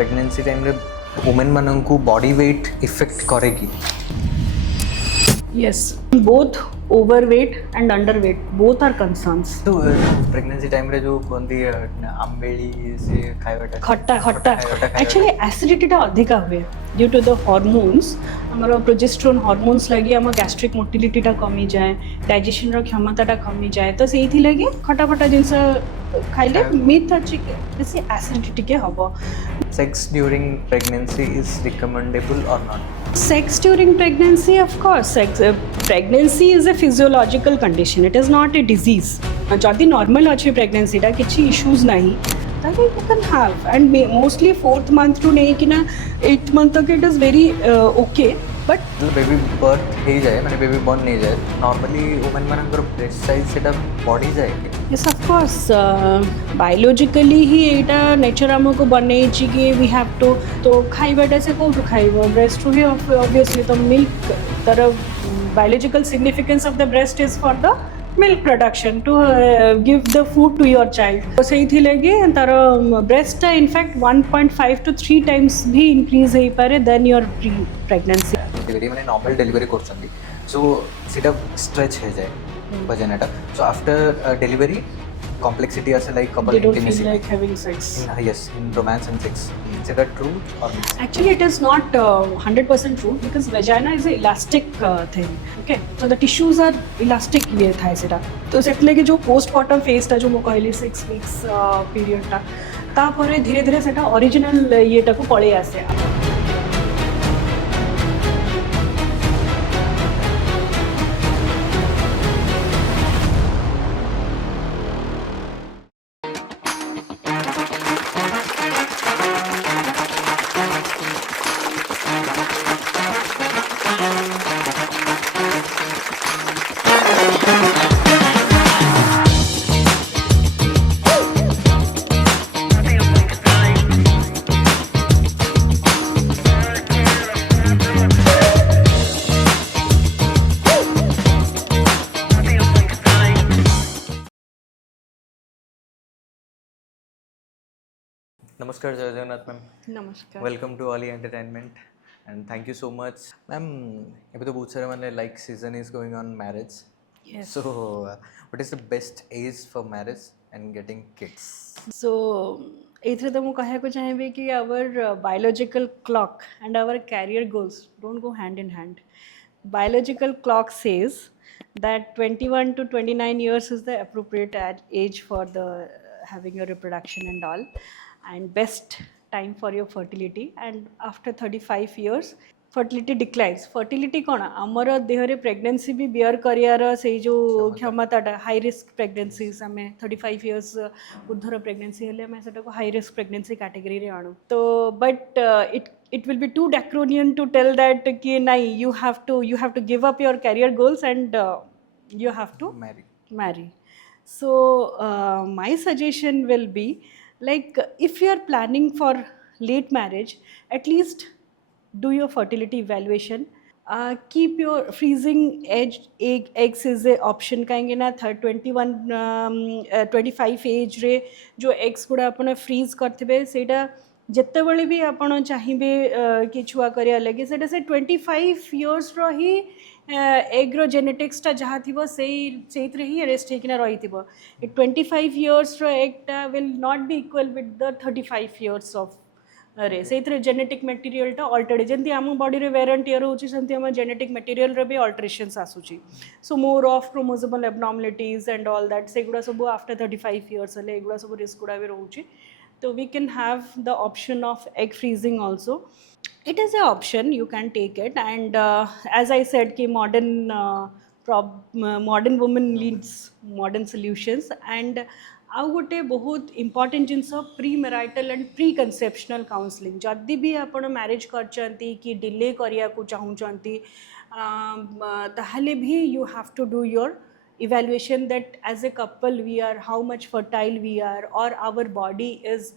Pregnancy time रे women मानन को बॉडी वेट इफेक्ट करेगी? Yes, both overweight and underweight, both are concerns. तो प्रेगनेंसी टाइम रे जो कोंदी आंबेली से खाइबाटा खट्टा खट्टा खाइबाटा एक्चुअली एसिडिटीटा अधिका हुए ड्यू टू द हॉर्मोन्स आमर प्रोजेस्ट्रोन हॉर्मोन्स लगी आम गैस्ट्रिक मोटिलिटीटा कमी जाए डाइजेशन रो क्षमताटा कमी जाए तो से लगी खटा खटा जिनस खाइले मिथ अच्छी बेसी एसिडिटी टिके हबो. Sex during pregnancy is recommendable और not? Sex during pregnancy, of course. Pregnancy is a physiological condition. It is not a disease. जदि normal अच्छी pregnancy टा किसी issues नहीं ताकि you can have and mostly 4th month to नहीं कि ना 8th month तक it is very okay. But baby birth हो जाए माने बेबी बर्न नहीं जाए नॉर्मली वुमेन मानकर ब्रेस्ट साइज सेटा बढ़ी जाए कि? yes, of course. Biologically he Etah nature हमको बने कि we have to तो खाइबाटा से कौन खाइबो breast रू ही obviously तो milk तरह biological significance of the breast is for the milk production to give the food to your child. तो सही थी लगे तार breast in fact 1.5 to 3 times भी increase हो पारे than your pregnancy. डिलीवरी माने नॉर्मल डिलीवरी करछंदी सो सेटा स्ट्रेच हो जाए वजनटा so after delivery complexity as like couple They don't intimacy feel like having sex. yes in romance and sex is that true or not? Actually, it is not 100% true because vagina is an elastic thing. Okay, so the tissues are elastic ये था ऐसे टा. तो set लगे जो postpartum phase टा जो मो कहली 6 weeks period टा तापरे धीरे धीरे सेटा original ये टा को पळे आसे. नमस्कार जय जगन्नाथ मैम. नमस्कार. Welcome to Olly entertainment and thank you so much ma'am. अभी तो बहुत सारे मैंने like season is going on marriage Yes. So what is the best age for marriage and getting kids? So एथरे तो मु कहया को चाहेबे कि our biological clock and our career goals don't go hand in hand. Biological clock says that 21 to 29 years is the appropriate age for the having your reproduction and all, and best time for your fertility. And after 35 years fertility declines. fertility कौन आमर Dehre pregnancy भी bear करियार से जो क्षमताटा high risk pregnancies आम 35 years ऊर्धर pregnancy हेले आम से high risk pregnancy category रे आणु तो but it will be too draconian to tell that कि नहीं you have to give up your career goals and you have to marry. So my suggestion will be like if you are planning for late marriage, at least do your fertility evaluation. Keep your freezing eggs is a option कहीं ना 21 25 as रे जो eggs गुड़ा अपन freeze करते बे सेटा जिते बड़े भी अपन चाहिए कि छुआ करिया लगे सेटा से 25 years रो ही egg रो genetics टा जहाँ थी वो सही रे ही arrest है कि ना रही थी वो 25 years रो egg टा will not be equal with the 35 years of अरे से जेनेटिक मटेरियलटा अल्टरेड जमी आम बॉडी रे वेरिएंट ईयर होची सेमती आम जेनेटिक मटेरियल रे भी अल्टरेशंस आसुची so more of chromosomal abnormalities and all that से गुड़ा सब आफ्टर 35 इयर्स हेले एगुड़ा सब रिस्क गुड़ा भी रोची तो we can have the option of egg freezing also. It is an option, you can take it, and as I said कि modern woman needs modern solutions. And आउ गोटे बहुत इम्पोर्टेंट जिनस pre marital and pre conceptional counselling जदि भी आपण marriage करचंती कि delay करिया को चाहूचंती ताहले भी you have to do your evaluation that as a couple we are how much fertile we are or our body is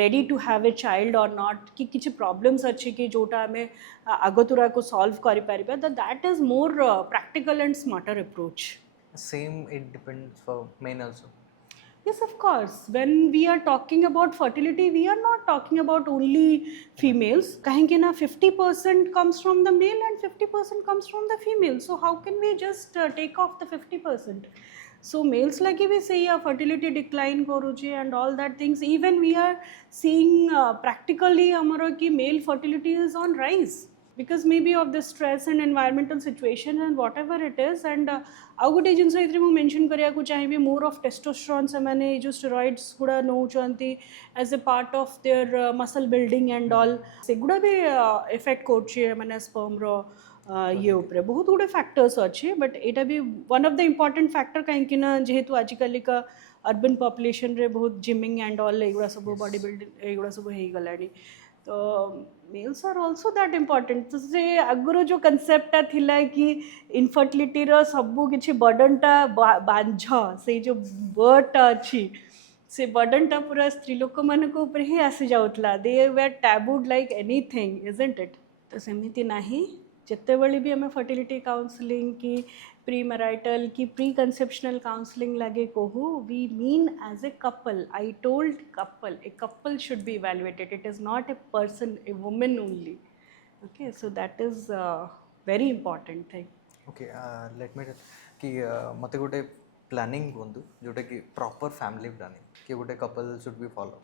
ready to have a child or not कि किसी problems अच्छी कि जोटा हमें आगतुरा को solve करी परिबा that is more practical and smarter approach. Same it depends for men also. Yes, of course. When we are talking about fertility, we are not talking about only females. Kahinki na 50% comes from the male and 50% comes from the female. So how can we just take off the 50%? So males like we say fertility decline koruchi and all that things. Even we are seeing practically amaro ki male fertility is on rise because maybe of the stress and environmental situation and whatever it is. And ଆଉ ଗୋଟେ ଜିନିଷ ଏଥିରେ ମୁଁ mention କରିବାକୁ ଚାହିଁବି, ମୋର୍ of ଟେଷ୍ଟୋଷ୍ଟ୍ରନ୍ ସେମାନେ ଏଇ ଯେଉଁ ଷ୍ଟେରଏଡ୍ସ ଗୁଡ଼ା ନେଉଛନ୍ତି as a part of their muscle building and all, ସେଗୁଡ଼ା ବି ଏଫେକ୍ଟ କରୁଛି ମାନେ ସ୍ପର୍ମର ଇଏ ଉପରେ ବହୁତ ଗୁଡ଼େ ଫ୍ୟାକ୍ଟର୍ସ ଅଛି। ବଟ୍ ଏଇଟା ବି one of the important factor, କାହିଁକି ନା ଯେହେତୁ ଆଜିକାଲିକା ଅର୍ବାନ୍ ପପୁଲେସନ୍ରେ ବହୁତ ଜିମିଂ ଆଣ୍ଡ ଅଲ୍ ଏଇଗୁଡ଼ା ସବୁ ବଡି ବିଲ୍ଡିଂ ଏଇଗୁଡ଼ା ସବୁ ହେଇଗଲାଣି। तो males are also that important. तो से आगुरी जो कनसेप्टा थिला कि इनफर्टिलिटीर सबू किसी बर्डनटा बांझ से जो वर्डटा अच्छी से बर्डनटा पूरा स्त्री लोक मान ही आसी जाऊला। They were tabooed like anything, isn't it? तो सेमती नहीं, जितेबले भी आम फर्टिलिटी काउंसलिंग की प्री मैरिटल की प्री कंसेप्शनल काउंसलिंग लगे कहू, we mean as a couple. I told couple, a couple should be evaluated, it is not a person, a woman only. Okay, so that is very important thing. Okay, let me कि मते गोटे planning बोलू जोटा कि proper family planning कि गोटे couple should be follow.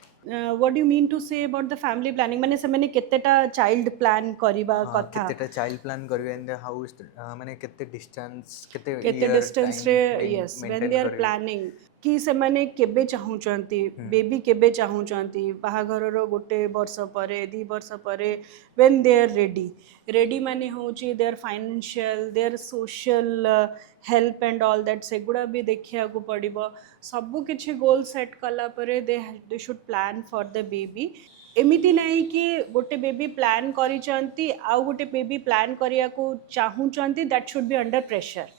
What do mean to say about the family planning? माने से माने केतेटा चाइल्ड प्लान करबा कथा, केतेटा चाइल्ड प्लान करबे इन द हाउस, माने केते डिस्टेंस केते डिस्टेंस रे, yes, when they are planning कि से माने केबे चाहूचंती बेबी, केबे चाहूचंती बाहाघरर गोटे वर्ष परे 2 वर्ष परे, when they are ready. Ready माने होची their financial, their social help and all that, सेगुड़ा भी देखिया को पड़िबो। सबु किछि गोल सेट कला परे they should plan for the baby. एमिति नहीं कि गोटे बेबी प्लान करिचंती आ गोटे बेबी प्लान करिया को चाहूचंती, that should be under pressure.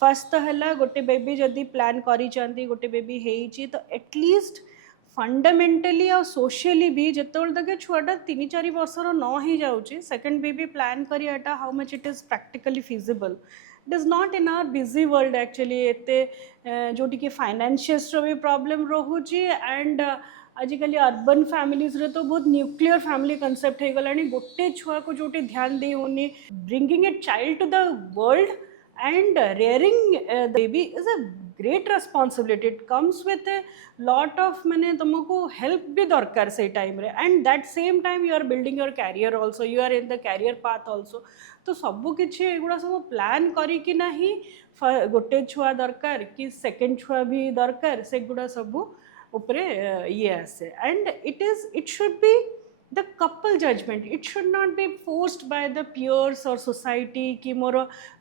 First तो है गोटे बेबी जदि प्लान करिचंती, गोटे बेबी हेइची, तो एटलिस्ट फंडामेंटली और सोशली भी जितेबाला तक छुआटा 3-4 वर्षर न हो जाऊँगी, सेकेंड बेबी प्लान करियाटा how much it is practically feasible. It is not in our busy world actually एते जोटी कि फाइनेंशियस भी प्रॉब्लम रोची। एंड आजिकल अर्बन फैमिलीज रे तो बहुत न्यूक्लियर फैमिली कंसेप्ट हो गलानी, गोटे छुआ को जोटी ध्यान दे होनी। Bringing a child to the world and rearing the baby is a great responsibility. It comes with a lot of माने तुमको help भी दरकार से टाइम रे, and that same time you are building your career also, you are in the career path also। तो सबू किछि एगुड़ा सब प्लान करी कि नाही गोटे छुआ दरकार कि सेकेंड छुआ भी दरकार, सेगुड़ा सबू उपरे ये आसे। and it should be the couple judgment, it should not be forced by the peers or society कि मोर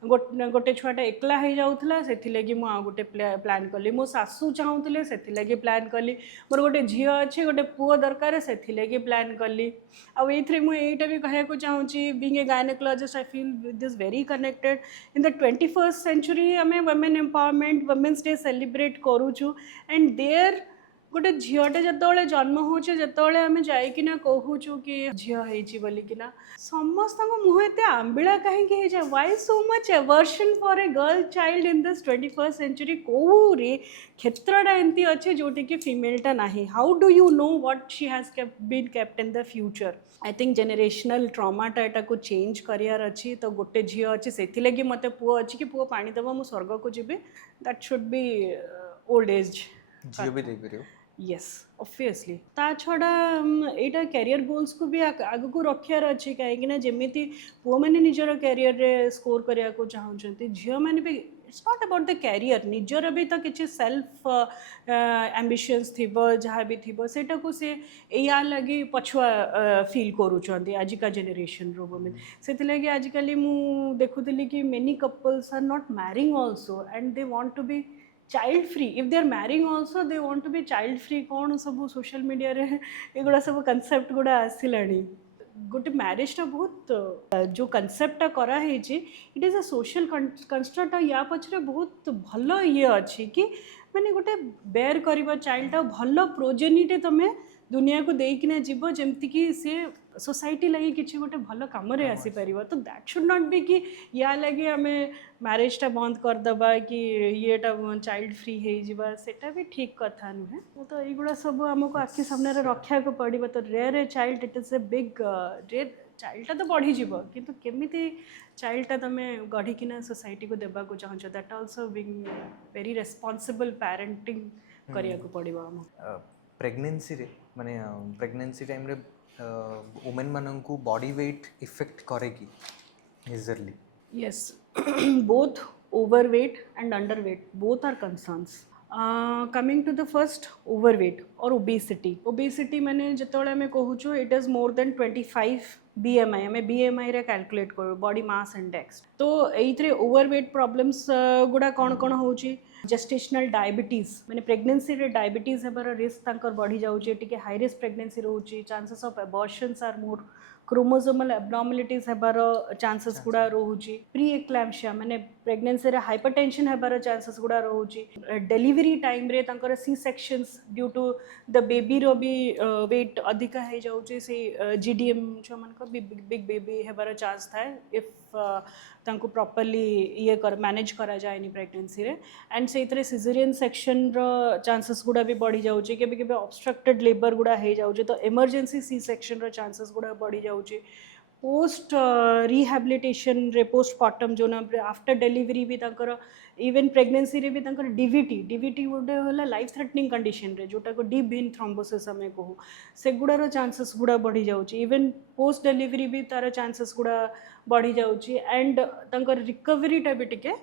गोटे छुआटा एकला हो जाऊला से मु आ गोटे प्लान कली, मो सासू चाहूले से प्लान कली, मोर गोटे झी अच्छे गोटे पुओ दरकार से प्लान कली। आईथे मुझे भी कहना चाहूँगी, being a gynaecologist I feel this very connected. In the 21st century आम women empowerment, women's day celebrate करूँ, एंड देयर गोटे झीटे जो जन्म होचे, जितेबाला आम जाइकिना कहूचु कि झील होइछि बोलिकिना, समस्त मुँह एत आंबिला कहीं जाए? Why so much aversion for a girl child in this 21st century? कौ रे क्षेत्रटा एमती अच्छे जोटी कि फीमेलटा नाही? How do you know what she has been kept in the future? I think generational ट्रॉमाटा एटा को चेंज करार अच्छी। तो गोटे झी अच्छी से मत पुओ अच्छी कि पुओ पानी देव मु स्वर्ग को जीवी, that should be old age. झील भी देख पारियो, यस ऑब्वियसली। ता छड़ा एटा कैरियर गोल्स को भी आग को रखार अच्छी, कहीं जमीती पुओ मैंने निजर कैरियर रे स्कोर करने को चाहते, झील मैंने भी it's not about the career, निजर भी तो किसी सेल्फ एम्बिशंस थी जहाँ भी थी सेटा को से या लगे पछुआ फील करूँ आजिका जेनेरेशन रो वुमेन। से आजिकल मु देखुली कि many couples are not marrying also and they want to be child free. If they are marrying also they want to be child free. कौन सब सोशल मीडिया रे एगुड़ा सब कनसेप्ट गुड़ा आसिलानी। गोटे मैरिजटा बहुत जो कनसेप्टा कराई, it is a social construct. या पछरे बहुत भल ये अच्छी कि माने गोटे बेयर कर चाइल्ड भल प्रोजेनीटे तुम दुनिया को देकिना जीव जमती कि सी सोसाइटी लगी किसी गोटे भल कम आसीपर तो दैट शुड नॉट बी कि या लगे आम मैरेजटा बंद करदे कि येटा चाइल्ड फ्री हो सेटा भी ठीक कथा नुहे तो युवा सब आमको आखि सामने रखा पड़ो तो rear a child it is a big rear चाइल्डटा तो बढ़ी जीव किंतु केमिति चाइल्डटा तुम गढ़िकिना सोसाइटी को देवा को चाहछ that also being very responsible parenting करिया को पड़ो आम प्रेगनेंसी रे माने प्रेगनेंसी टाइम रे वुमेन मानन को बॉडी वेट इफेक्ट करे कि majorly yes both overweight and underweight both are concerns coming to the first overweight or obesity माने जितोले में कहूछु it is more than 25 BMI हमें BMI रे कैलकुलेट करू बॉडी मास इंडेक्स तो एइथरे ओवरवेट प्रॉब्लम्स गुडा कोन कोन होउची जेस्टेशनल डायबिटीज माने प्रेगनेंसी रे डायबिटीज हेबार रिस्क तांकर बढ़ी जाउची टिके हाई रिस्क प्रेगनेंसी रहउची chances of abortions are more chromosomal abnormalities हेबार चांसेस गुडा रहउची प्री एक्लैम्पशिया माने प्रेगनेंसी रे हाइपरटेंशन हेबार चांसेस गुडा रहउची डिलीवरी टाइम रे तांकर C sections due to the baby रो भी वेट अधिका हे जाउची से जीडीएम जो मानकर बिग बेबी हेबार चांस थाए इफ तांको प्रॉपर्ली ये कर मैनेज करा जाए नी प्रेगनेंसी रे एंड से इतरे सिजेरियन सेक्शन रो चांसेस गुडा भी बढ़ी जाउची केबे केबे ऑब्स्ट्रक्टेड लेबर गुडा हे जाउची तो इमरजेंसी सी सेक्शन रो चांसेस गुडा बढ़ी जाउची पोस्ट रिहैबिलिटेशन रे पोस्टमार्टम जो ना आफ्टर डिलीवरी भी तांकर इवन प्रेगनेंसी रे भी तांकर डीवीटी गोटे होला लाइफ थ्रेटनिंग कंडीशन रे जोटा को डीप वेन थ्रोम्बोसिस हमें कहू से गुडार चांसेस गुडा बढ़ी जाउची इवन पोस्ट डिलीवरी भी तार चांसेस गुडा बढ़ी जाउची एंड तांकर रिकवरी टा भी टिके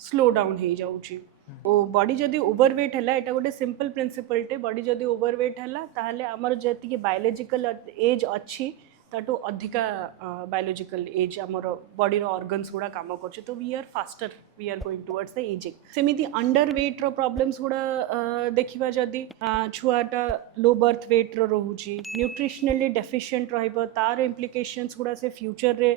स्लो डाउन हो जाउची ओ बॉडी जदि ओवरवेट है एटा गोटे सिंपल प्रिंसिपल टे बॉडी जदि ओवरवेट है ताहले हमर जति बायोलॉजिकल एज अच्छी ताटू अधिका बायोलॉजिकल एज आमर बॉडी ऑर्गन्स गुडा काम कर तो we are going towards the ageing सेमिति अंडर वेट रो प्रॉब्लम्स गुडा देखिबा जदि छुआटा लो बर्थ वेट रो रहउची न्यूट्रिशनली डेफिशिएंट रहइबो तार इम्प्लिकेशंस गुडा से फ्यूचर रे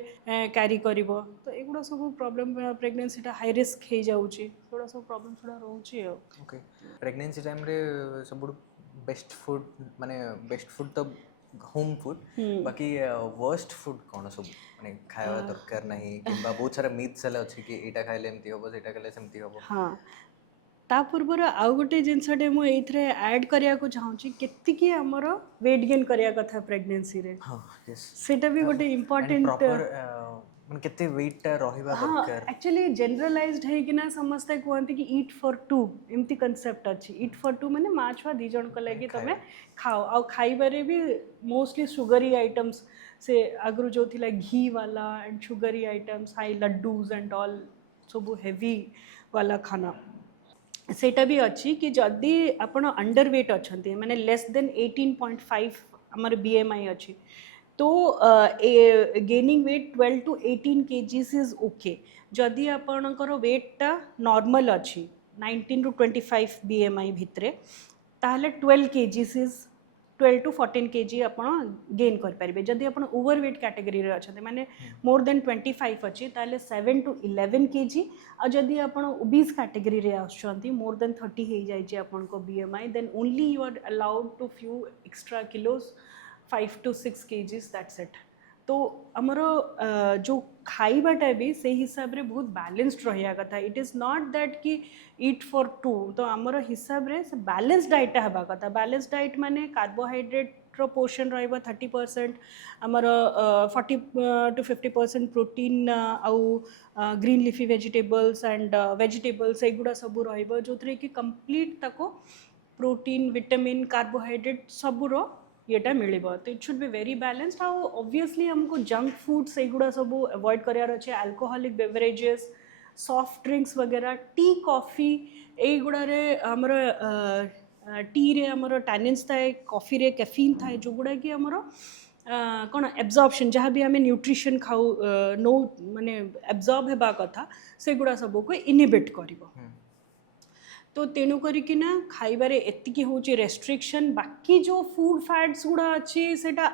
कैरी करिवो तो एगुडा सब प्रॉब्लम प्रेगनेंसी टा हाई रिस्क हे जाउची एगुडा सब प्रॉब्लम्स गुडा रहउची ओके प्रेगनेंसी टाइम रे सब बेस्ट फूड माने बेस्ट फूड तो होम फूड बाकी वर्स्ट फूड कौन सब माने खाया दरकार नहीं किंबा बहुत सारा मिथ्स हला अछि कि एटा खाइले एमती होबो सेटा खाइले सेमती होबो हां ता पूर्वर आउ गोटे जिनसटे मु एथरे ऐड करिया को चाहूची केति कि हमर वेट गेन करिया कथा प्रेगनेंसी रे हां यस सेटा भी गोटे इंपोर्टेंट मन केते वेट रहइबा दरकार एक्चुअली जनरलाइज्ड है कि ना समझते कहते कि ईट फॉर टू एमती कंसेप्ट अच्छी ईट फॉर टू माने माँ छुआ दी जन को लगे तुम खाओ आ खाइबारे भी मोस्टली सुगरी आइटम्स से आगु जो थिला घी वाला एंड सुगरी आइटम्स हाई लड्डूज एंड ऑल सब हेवी वाला खाना सेटा भी अच्छी कि जदि आपण अंडर वेट अच्छा माने लेस देन 18.5 आमर BMI अच्छी तो gaining weight 12 to 18 kgs is okay जदि आपणकर वेटटा नॉर्मल अच्छी 19 to 25 BMI भितरे ताहले 12 kgs इज 12 to 14 kg आपण गेन कर पारिबे जदि आपण ओवरवेट कैटेगरी रे अछते माने मोर देन 25 अछि ताहले 7 to 11 kg आ जदि आपण ओबीस कैटेगरी रे आछंती मोर देन 30 हे जाय जे आपण को BMI then only you are allowed to few extra kilos 5 to 6 kgs that's it तो आमर जो खाइबाटा भी से हिसाब रे बहुत बैलेंस्ड रहिया कथा इट इज नॉट दैट कि ईट फॉर टू तो आमर हिसाब रे से बैलेंस डाइट हेबा कथा बैलेंस डाइट माने कार्बोहाइड्रेट रो पोर्शन रहइबा 30% आमर 40 to 50% प्रोटीन आउ green leafy vegetables and vegetables एगुडा सब रहइबा जोथरे कि कंप्लीट ताको प्रोटीन विटामिन कार्बोहाइड्रेट सब रो येटा मिलिबो तो it should be very balanced how obviously हमको जंक फूड से गुड़ा सब अवॉइड करार अच्छे अल्कोहलिक बेवरेजेस सॉफ्ट ड्रिंक्स वगैरह टी कॉफी ए गुड़ा रे हमर टी रे हमर टैनिन्स थाए कॉफी रे कैफीन थाए जो गुड़ा कि हमर कौन एब्जॉर्प्शन जहाँ भी आम न्यूट्रिशन खाऊ नो माने एब्जॉर्ब हेबा कथा से गुड़ा सब को इनहिबिट करिवो तो तेणु करिकिना खाइबारे एतिकी होची रेस्ट्रिक्शन बाकी जो फूड फैट्स गुड़ा अच्छी सेटा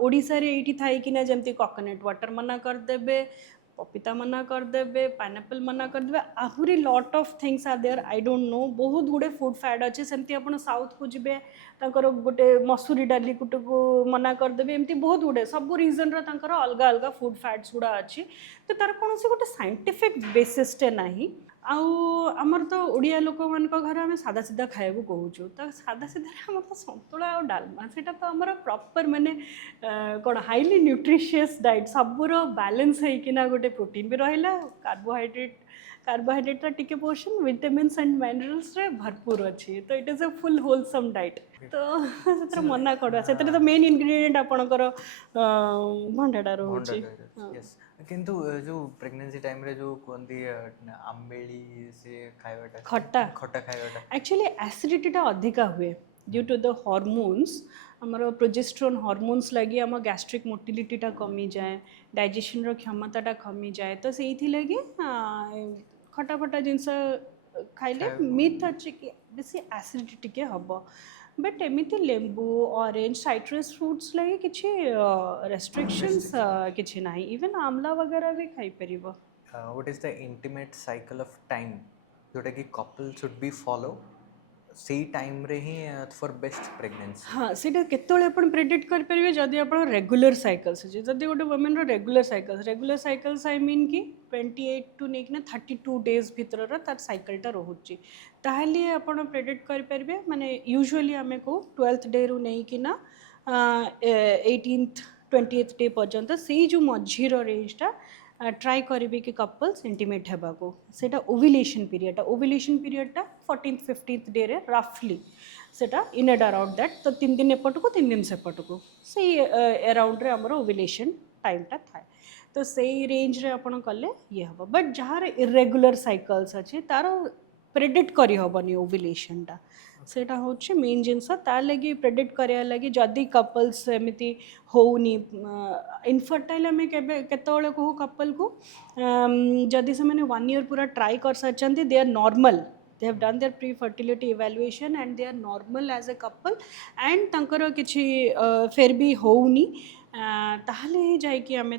ओडिसा रे एठी थाई किना जेमती कोकोनट वाटर मना कर देबे पपीता मना करदेवे पाइनएप्पल मना करदेवे आहुरी lot of things are there I don't know बहुत गुड़े फूड फैट अच्छे सेमती आप साउथ को जी तांकर गोटे मसूरी डाली कुटे को मना करदेवे एमती बहुत गुड़े सब रिजन रो अलग अलग फूड फैट्स गुड़ा अच्छी तो तार कौन गोटे साइंटिफिक बेसिसटे नहीं आमर तो ओडिया लोक मान घर आम सादा सीधा खाया कहूँ तो सादा सीधा आम तो सतुला और डालमा से तो आम प्रॉपर माने कौन हाईली न्यूट्रिशियस डाइट सबूर बैलेंस होना गोटे प्रोटीन भी रहा कार्बोहाइड्रेट टिके पोर्शन विटामिन्स एंड मिनरल्स रे भरपूर अच्छी तो it is a full wholesome diet तो से मना करा से तो मेन इंग्रेडिएंट आपणकर भंडाटा रोचे किंतु जो प्रेगनेंसी टाइम रे जो कहती आंबेली से खाइबाटा खट्टा खट्टा खाइबाटा एक्चुअली एसिडिटीटा अधिका हुए ड्यू टू द हॉर्मोन्स आमर प्रोजेस्ट्रोन हॉर्मोन्स लगी आम गैस्ट्रिक मोटिलिटीटा कमी जाए डाइजेशन रो क्षमताटा कमी जाए तो से लगी खटा फटा जिनस खाइले मिथ अच्छे कि बेसी एसिडिटी टिके हम बट एमती लेंबू ऑरेंज साइट्रस फ्रूट्स लगे किसी रेस्ट्रिक्शंस किसी ना इवन आमला वगैरह भी खाई परिबो what is the intimate cycle of time जोटा कि कपल शुड बी फॉलो सेही टाइम रे ही फॉर बेस्ट प्रेगनेंसी हाँ सीटा केतोले अपन प्रेडिक्ट कर परिबे जदी अपन रेगुलर साइकिल्स अछि जदी गोटे वुमेन रो रेगुलर साइकिल्स आई मीन कि 28 टू नेकिना 32 डेज भितर रो तार साइकिलटा रहउची ताहले अपन प्रेडिक्ट कर परिबे माने यूजुअली हमें को 12th डे रो नेकिना 18th 20th डे पर्यंत से जो मझी रो रेंजटा ट्राई करेंगे कि कपल्स इंटीमेट हेबाको सेटा ओव्युलेशन पीरियडटा 14th 15th डे रे रफली सेटा इन एंड अराउंड दैट तो 3 दिन एपट को 3 दिन सेपट को से अराउंड रे हमर ओव्युलेशन टाइमटा थाए तो से रेंज रे आपण कले ये हम बट जहाँ इरेगुलर साइकल्स अच्छे तार प्रेडिक्ट करी हबनी ओव्युलेशनटा सेटा होचे मेन जिनस तार लगी प्रेडिक्ट करिया लगी जदी कपल्स एमिति होउनी इनफर्टाइल आम केतले कहू कपल को जदि से मैंने 1 year पूरा ट्राई कर सारी they are normal they have done their pre fertility evaluation and they are normal as a couple and तंकर किछि फेर भी होउनी ताहले जाइए आम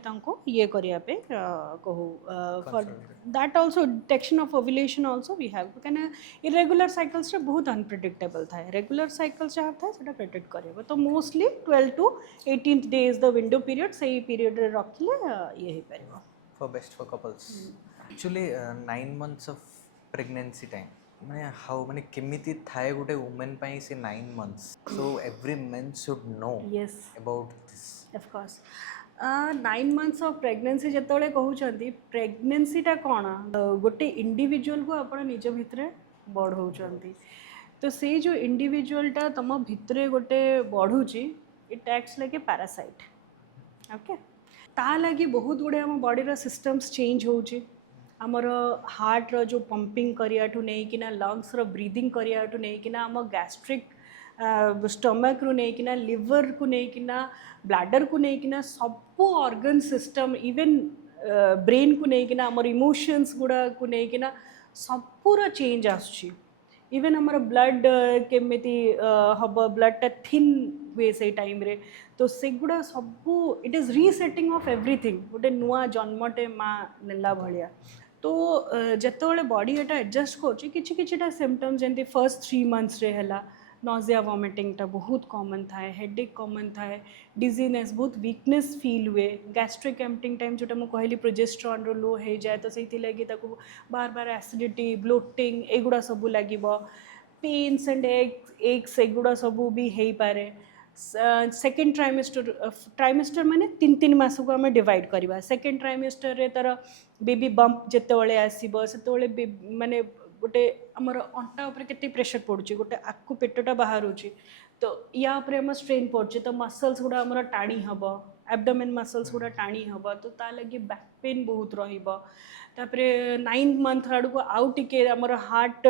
ये करिया पे कहू for that also detection of ovulation also we have कहीं इरेगुलर साइकिल्स बहुत अनप्रिडिक्टेबल था रेगुलर साइकिल्स जहाँ था से प्रेडिक्ट करेगा तो mostly 12 to 18th day is the window period से पीरियड रखिले ये ही पारिबो for best for couples actually 9 months of pregnancy time माने हाउ माने केमिति थाए गोटे वुमेन पई से 9 months so every man should know yes about this of course 9 months of pregnancy जेतोले कहउचंती प्रेगनेंसीटा कौन गोटे इंडिविजुअल को आपण निज भितरे बढ़ाउचंती तो से जो इंडिविजुअलटा तुम भितरे गोटे बढ़ुची it acts like a parasite okay ता लगी बहुत गुड़े आम बॉडी सिस्टम्स चेंज होउची आमर हार्ट रो जो पंपिंग करियाठू नेकिना लंग्स रो ब्रीदिंग करियाठू नेकिना आम गैस्ट्रिक स्टमक रू नेकिना लिवर को नेकिना ब्लैडर को नेकिना सब ऑर्गन सिस्टम इवन ब्रेन को नेकिना आमर इमोशंस गुड़ा को नेकिना सब पूरा चेंज आसुची इवन आमर ब्लड केमिति हम ब्लडटा थिन हुए से टाइम रे तो सेगुड़ा सब it is resetting of everything गोटे नुआ जन्मटे माँ नेला भलिया तो जेतोले बॉडी एटा एडजस्ट करछि किछि किछिटा सिम्पटम्स जेंति फर्स्ट 3 months रे हला नॉजिया वॉमिटिंगटा बहुत कॉमन थाए हेडेक कॉमन थाए डिजीनेस बहुत वीकनेस फील हुए गैस्ट्रिक एम्पटिंग टाइम जोटा मु कहली प्रोजेस्टेरोन रो लो हो जाए तो से लगी बार बार एसिडिटी ब्लोटिंग एगुड़ा सब लगे पेन्स एंड एक्स एगुड़ा सब भी हो पारे सेकेंड ट्राइमेस्टर माने 3 मास को आम डिवाइड करवा सेकेंड ट्राइमेस्टर रे तार बेबी बम्प जिते आसो से माने गोटे आमर अंटा उपर केते प्रेशर पड़ुची गोटे आकु पेटटा बाहर तो या उपर आम स्ट्रेन पड़ुची तो मसल्स गुड़ा आमर टाणी हम एब्डोमेन मसल्स गुड़ा टाणी हम तो ता लगी बैक पेन बहुत रहीपर 9th month आड़ को आउ टिके आमर हार्ट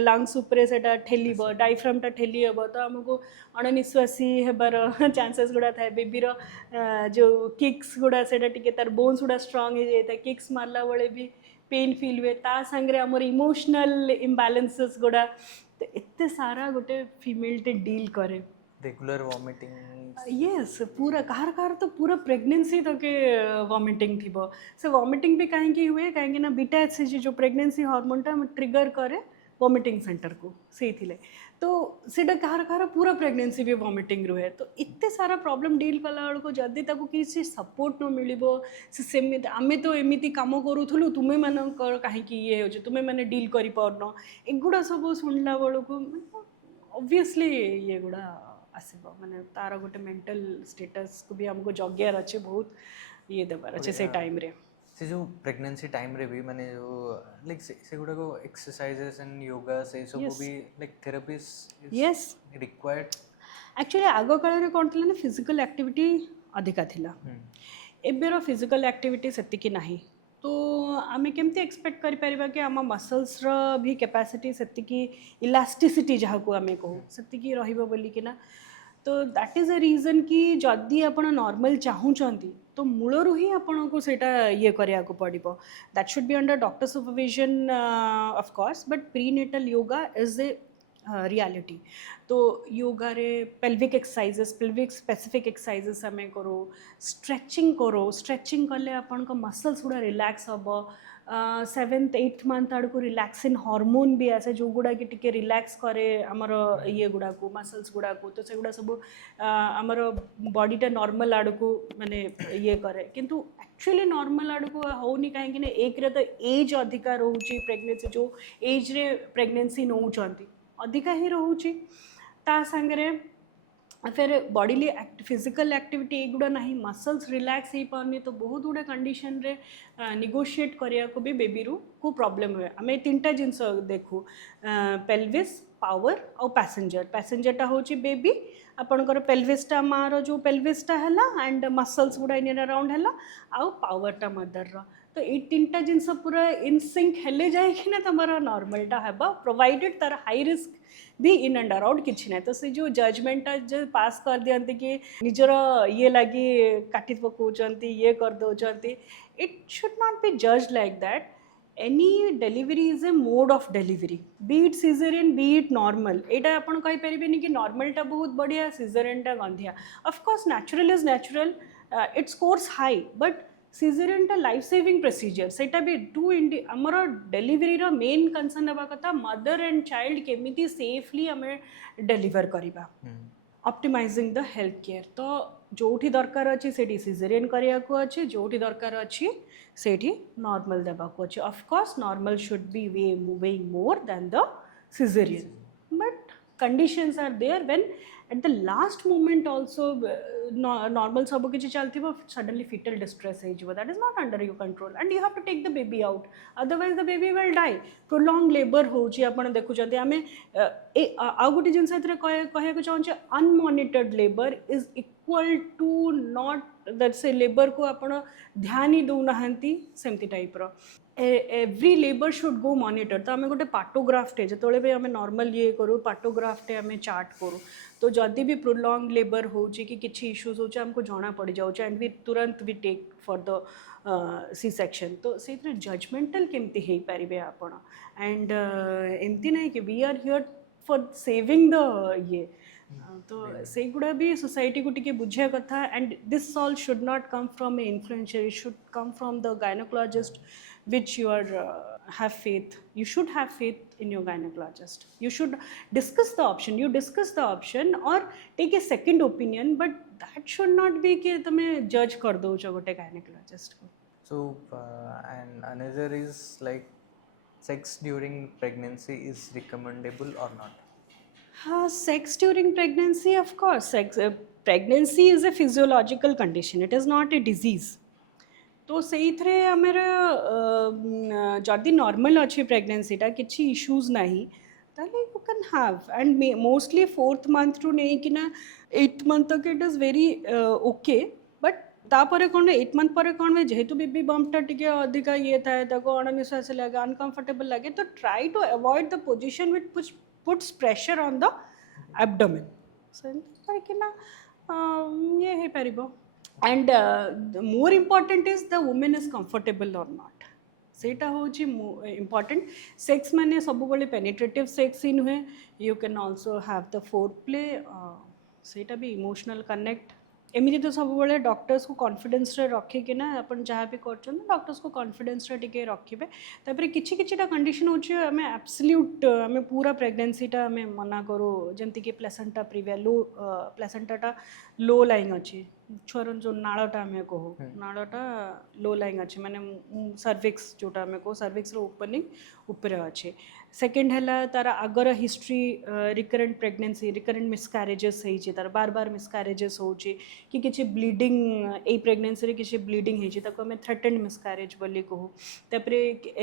लंग्स उपरे सेटा ठेलिब डायफ्रामटा ठेली हम तो आमको अणनिश्वासी हेबार चांसेस गुड़ा थाए बेबीर जो किक्स गुड़ा सेटा टिके तार बोन्स गुड़ा स्ट्रांग हो जाए किक्स मारला बेले भी पेन फील हुए ता सांगरे आमर इमोशनल इम्बालांसेस गुड़ा तो एते सारा गोटे फीमेल टे डील करे रेगुलर वॉमिटिंग येस पूरा कहार कहार तो पूरा प्रेगनेंसी तक वॉमिटिंग थी से वॉमिटिंग भी कहीं हुए कहीं बीटा एचसीजी जो प्रेगनेंसी हार्मोनटा ट्रिगर करे वॉमिटिंग सेंटर को से तो सीटा कहार कहार पूरा प्रेगनेंसी भी वॉमिटिंग रुहे तो इतने सारा प्रॉब्लम डील कला बेलू जदि किसी सपोर्ट न मिल सेमती आम तो एमती कम करूँ तुम्हें मान कहीं ये हो तुम्हें मैंने डील कर पारन एगुड़ा सब शुणला बेलू ऑब्वियसली ये गुड़ा आसब माने तार गोटे मेंटल स्टेटस को भी हमको जगियार अच्छे बहुत ये देवार अच्छे से टाइम रे से जो प्रेगनेंसी टाइम रे भी माने जो लाइक से गुडा को एक्सरसाइजेस एंड योगा से सब Yes. भी like therapies Yes. Required actually आग काल कौन थी ना फिजिकल एक्टिविटी अधिका थिला एबेर फिजिकल एक्टिविटी सेतिकी नाही तो आम केमती एक्सपेक्ट करिपरिबा कि आम मसल्स भी कैपेसिटी सेतिकी इलास्टिसिटी जहाँ को आम कहू सेतिकी रहिबो बोली कि ना तो दैट इज अ रीजन कि जदि आप नॉर्मल चाहूँगी तो मूलरू ही आपन को सेटा ये करिया को पड़िबो that should be under doctor supervision of course but prenatal yoga is a reality तो योगा रे pelvic exercises pelvic specific exercises आम करो स्ट्रेचिंग कले आपन को मसल्स गुड़ा रिलैक्स हम 7th 8th मंथ आड़ को रिलैक्सिन हार्मोन भी आसे जो गुड़ा कि टिके रिलैक्स करे आमर ये गुड़ा को मसल्स गुड़ा को तो से गुड़ा सब आमर बॉडीटा नॉर्मल आड़ को माने ये करे किंतु एक्चुअली नॉर्मल आड़ को होनी कहीं एक रे तो एज अधिका रोची प्रेगनेंसी जो एज रे प्रेगनेंसी नौचंती अधिका ही रोची ता संगरे फिर बॉडीली फिजिकल एक्टिविटी एगुड़ा नहीं मसल्स रिलैक्स हो पारनी तो बहुत गुड़े कंडीशन रे निगोशिएट करिया को भी बेबी रू को प्रॉब्लम हुए आम तीनटा जिनस देखू पेल्विस पावर और पैसेंजरटा हूँ बेबी आपणकर पेल्विसटा मार जो पेल्विसटा है एंड मसल्स गुड़ा इन एंड अराउंड है आउ पावरटा मदर तो ये तीनटा जिनस पूरा इन सिंक हेले जाए कि तुम नॉर्मलटा है प्रोवाइडेड तार हाई रिस्क भी इन एंड अराउंड किसी ना तो से जो जजमेंटा जो पास कर दिखाते कि निजर ये लगी काटी पकाउंट ये कर दौरान इट शुड नॉट बी जज like that any delivery is a mode of delivery be it caesarean be it normal यहाँ आप कहींपारे कि नॉर्मलटा बहुत बढ़िया सीजरियनटा गंधिया of course natural is natural it's course high but सीजरियनटा लाइफ सेविंग प्रोसीजर सेटा भी टू आमर डेलीवरी मेन कंसर्न हवा कथा मदर एंड चाइल्ड केमिति सेफली आम डेलीवर करवा ऑप्टिमाइजिंग द हेल्थ केयर तो जोठी दरकार अच्छी से सीजरियन करिया को अच्छी जोठी दरकार अच्छी से नॉर्मल देवा को अच्छी of course normal should be weighing more than the caesarean but conditions are there when at the last moment also normal सब किसी चलती suddenly fetal distress that is not under your control and you have to take the baby out otherwise the baby will die prolonged labor होची आपण देखुचंती आमे आ गोटे जिनस कहया को चाहूँ unmonitored labour is equal to not that से labour को आपण ध्यान ही दौना सेमती टाइप्र every labour should go monitor तो आम गोटे पार्टोग्राफ्टे जो भी आम नॉर्मल ये करूँ पार्टोग्राफ्टे आम चार्ट करूँ तो जदि भी प्रोलॉन्ग लेबर हो कि इश्यूज हो आमको जना पड़ जाऊँ एंड वी तुरंत we take for the C section तो से जजमेंटल केमती हो पारे आपण एंड एमती ना कि we are here for saving the ये तो से गुड़ा भी सोसाइटी को टिके बुझिया कथा and this all should not come from A influencer it should come from the gynaecologist which you are have faith you should have faith in your gynecologist you should discuss the option or take a second opinion but that should not be कि तुम्हें judge कर दो गोटे gynecologist को so and another is like sex during pregnancy is recommendable or not sex during pregnancy of course pregnancy is a physiological condition it is not a disease तो से आमर जदि नॉर्मल अच्छी प्रेगनेंसीटा किसी इश्यूज नहीं ताले you can have and mostly 4th month to नहीं कि ना 8th मंथ तक it is very okay but तापर कौन 8th मंथ पर कौन जेहेतु बेबी बम्पटा टिके अधिका ये थाए अणनिश्वास लगे अनकंफर्टेबल लगे तो try to avoid the position which puts pressure on the abdomen कि ना ये हो पार and more important is the woman is comfortable or not सेटा होची important sex माने सब बड़े penetrative sex ही नुहे you can also have the foreplay ସେଇଟା ବି ଇମୋସନାଲ୍ କନେକ୍ଟ ଏମିତି ତ ସବୁବେଳେ ଡକ୍ଟର୍ସକୁ କନଫିଡେନ୍ସରେ ରଖିକି ନା ଆପଣ ଯାହା ବି କରୁଛନ୍ତି ଡକ୍ଟର୍ସକୁ କନଫିଡେନ୍ସରେ ଟିକେ ରଖିବେ ତାପରେ କିଛି କିଛିଟା କଣ୍ଡିସନ୍ ହେଉଛି ଆମେ ଆବସଲ୍ୟୁଟ୍ ଆମେ ପୁରା ପ୍ରେଗନେନ୍ସିଟା ଆମେ ମନା କରୁ ଯେମିତିକି ପ୍ଲେସେଣ୍ଟା ପ୍ରିଭିଆ लो ପ୍ଲେସେଣ୍ଟାଟା लो ଲାଇନ୍ ଅଛି ଛୁଆର ଯେଉଁ ନାଳଟା ଆମେ କହୁ ନାଳଟା लो ଲାଇନ୍ ଅଛି ମାନେ ସର୍ଭିକ୍ସ ଯେଉଁଟା ଆମେ କହୁ ସର୍ଭିକ୍ସର ଓପନିଂ ଉପରେ ଅଛି सेकेंड है तार आगर history recurrent pregnancy recurrent miscarriages होती तार बार बार मिसक्यारेजेस हो कि किसी ब्लीडिंग ए प्रेगनेंसी रे किसी ब्लीडिंग होती आम थ्रेटेंड मिसक्यारेज बोली कहूँ तापर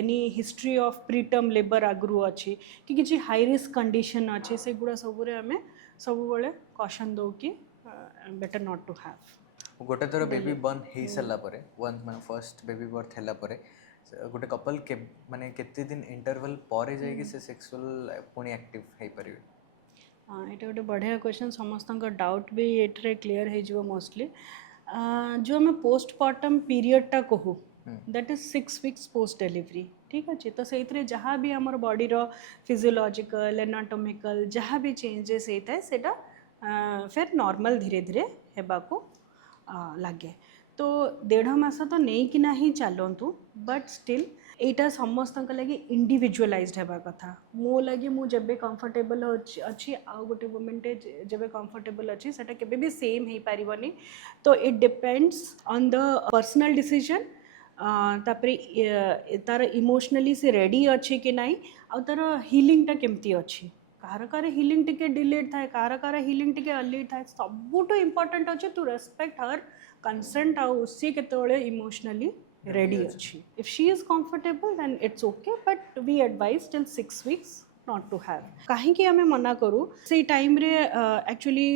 any history of preterm labour आगु अच्छी कि किसी हाई रिस्क कंडीशन अच्छे से गुड़ा सबुरे आम सब कशन दो कि बेटर नॉट टू हैव गोटे थर बेबी बर्न हो सारा वन मैं फर्स्ट बेबी बर्थ है गोटे कपल के माने केते दिन इंटरवल पर जाए से सेक्सुअल पुणी एक्टिव हो पारे हाँ ये गोटे बढ़िया क्वेश्चन समस्त डाउट भी ये क्लीयर हो मोस्टली जो आम पोस्टमार्टम पीरियडटा कहूँ that is 6 weeks post delivery ठीक अच्छे तो से जहाँ भी आम बॉडी फिजियोलॉजिकल एनाटॉमिकल जहाँ भी चेंजेस होता है सेटा फिर नॉर्मल धीरे धीरे होबाको लगे तो 1.5 मास तो नहीं कि ही चलतु बट स्टिल एटा समस्त लगे इंडिविजुअलाइज्ड होगा कथा मो लगे मु जब कंफर्टेबल अच्छी आउ गोटे मोमेंटे जब कंफर्टेबल अच्छी सेटा केबे भी सेम हो पारिबनी तो it depends on the personal decision तापर तार इमोशनली से रेडी अच्छे कि नहीं आ तार हिलिंगटा केमती अच्छी कार कार हिलिंग टिके डिलेड थाए कार कार हिलिंग टिके अर्लीड थाए सबुठु इंपोर्टेंट अच्छे टू रेस्पेक्ट हर कंसेंट आउ सी केतोले इमोशनली रेडी अच्छी if she is comfortable then it's okay but we advise till 6 weeks not to have कहीं आम मना करूँ से टाइम रे एक्चुअली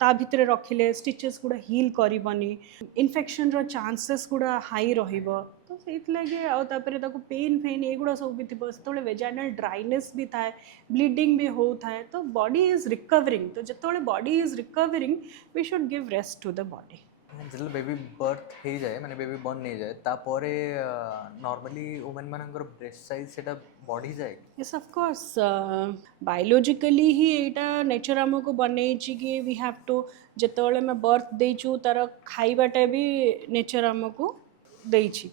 ता भितर रखिले स्टिचेस गुड़ा हिल करबनी इन्फेक्शन रो चांसेस गुड़ा हाई रहिबो तो से आउे पेन फेन एगुड़ा सब भी थी से वेजाइनल ड्राइनेस भी थाए ब्लीडिंग भी हो थाए तो बॉडी इज रिकवरिंग तो जो body is recovering we should give rest to the body जो बेबी बर्थ हो जाए माने बेबी बर्न नहीं जाए तापरे नॉर्मली वुमेन मानकर ब्रेस्ट साइज सेटा बढ़ी जाए यस ऑफ कोर्स बायोलॉजिकली ही एटा नेचर आमको बनई कि वी हैव टू जिते मैं बर्थ देचु तार खाइबाटा भी नेचर आमको देइछि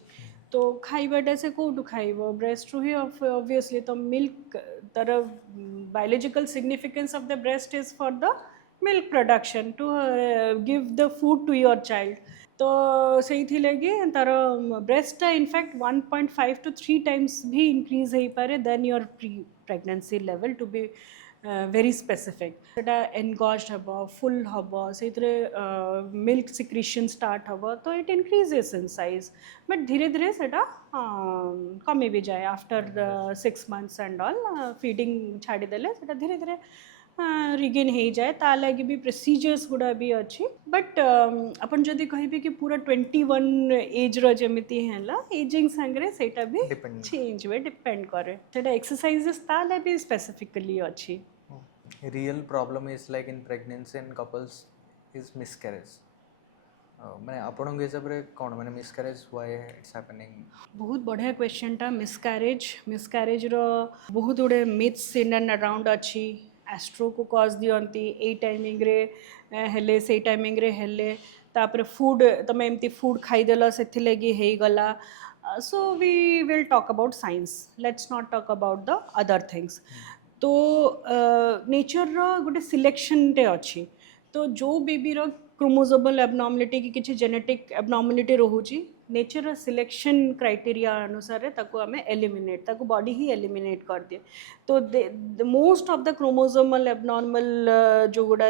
तो खाइबाटा से कौटू खाइब ब्रेस्ट रू ही ऑब्वियसली तो मिल्क तार biological significance of the breast is for the milk production to give the food to your child तो से लगे तार ब्रेस्टा इनफैक्ट 1.5 to 3 times भी इंक्रीज हो पारे then your pregnancy level to be very specific सेटा एनगॉज्ड हम फुल हम से मिल्क सिक्रीशन स्टार्ट हम तो it increases in size but धीरे धीरे सेटा कमी भी जाए after 6 months and all feeding छाड़ीदेले सेटा धीरे धीरे रिगेन हो जाए ता लगे भी प्रोसीजर्स गुड़ा भी अच्छी बट अपन जदि कहे कि पूरा 21 एज रमिति है एजिंग सांगे सेटा भी चेंज हुए डिपेंड करे सेटा एक्सरसाइजेस ताले भी स्पेसिफिकली अच्छी real problem is like in pregnancy and couples is miscarriage माने आपन हिसाब रे कोन माने मिसकैरेज व्हाई इट्स हैपनिंग बहुत बढ़िया क्वेश्चन टा मिसकैरेज रो बहुत गुडे मिथ्स इन एंड अराउंड अच्छी एस्ट्रो को कॉज दियंती ए टाइमिंग रे हेले से टाइमिंग रे हेले तापर फूड तमे एमती फूड खाईदेल से लगी हो गला so we will talk about science let's not talk about the other things तो नेचर रो गोटे सिलेक्शन टे अच्छी तो जो बेबी रो क्रोमोसोमल एबनॉर्मलिटी की किसी जेनेटिक एबनॉर्मलिटी रोची नेचर सिलेक्शन क्राइटेरिया अनुसार ताको आमे एलिमिनेट ताको बॉडी ही एलिमिनेट कर दिए तो most of the chromosomal abnormal जो गुड़ा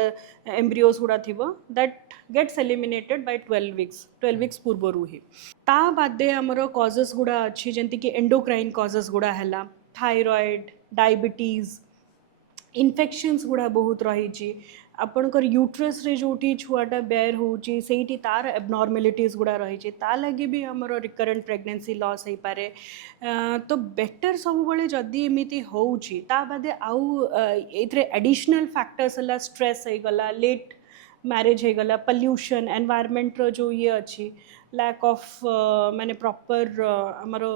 एम्ब्रियोस गुड़ा थी that gets eliminated by 12 weeks पूर्व ही ता बादे आमर कॉजेस गुड़ा अच्छी जंती कि एंडोक्राइन कॉजेस गुड़ा हैला थायराइड डायबिटीज इन्फेक्शंस गुड़ा बहुत रही आपणकर यूट्रस रे जोटी छुआटा बेयर होची सेठी तार एबनॉर्मेलिटीज गुड़ा रही ता लगे भी हमर रिकरेंट प्रेगनेंसी लॉस हो पारे तो बेटर सब बड़े जदि एमिति होची ता बादे आउ एथरे एडिशनल फैक्टर्स हला स्ट्रेस हो गला लेट मैरिज हो गला पॉल्यूशन एनवायरनमेंट रो जो ये अच्छी लैक ऑफ माने प्रॉपर हमर